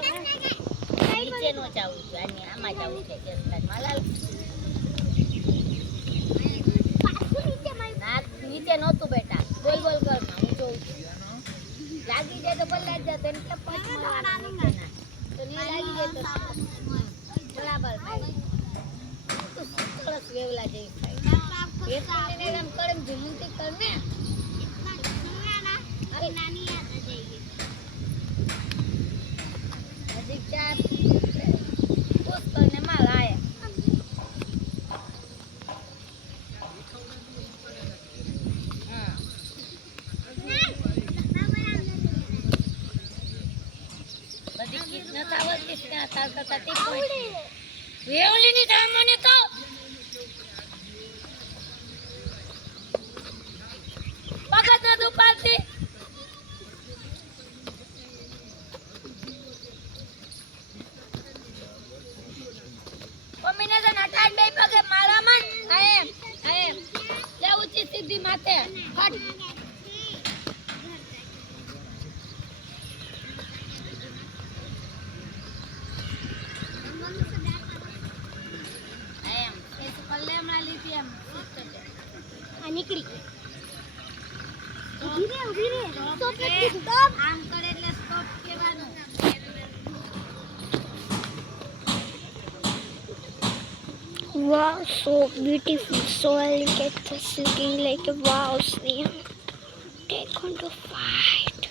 નીચે નો જાવું છે અને આમાં જાવું છે માલાલ ના નીચે નહોતું બેટા બોલ બોલ કર માં હું જોઉં છું લાગી જાય તો ભલે જ જતો એટલે પછી મારવાનું તો નહીં લાગી જાય તો બરાબર ભાઈ તો સરસ વેવલા જેવી થાય એટલી ને એમ કરે ઝુમતી કર ને નાની યાદ થઈ ગઈ હજી ચાર પોસ્ટ કરીને માલ આયા બધી કીટ ન આવડતી ત્યાં તાર કરતા ટીપ વેવલી ની તાર મને તો પગત ન દુપાડતી કોમ્બિનેશન હટાડ બે પગે મારા મન આયે લે ઊંચી સીધી માથે હટ નીકળી ઉભી રે સ્ટોપ આમ કરે એટલે સ્ટોપ કહેવાનું Wow, so beautiful, so elegant, just looking like a wow, Sneha. Take on to fight.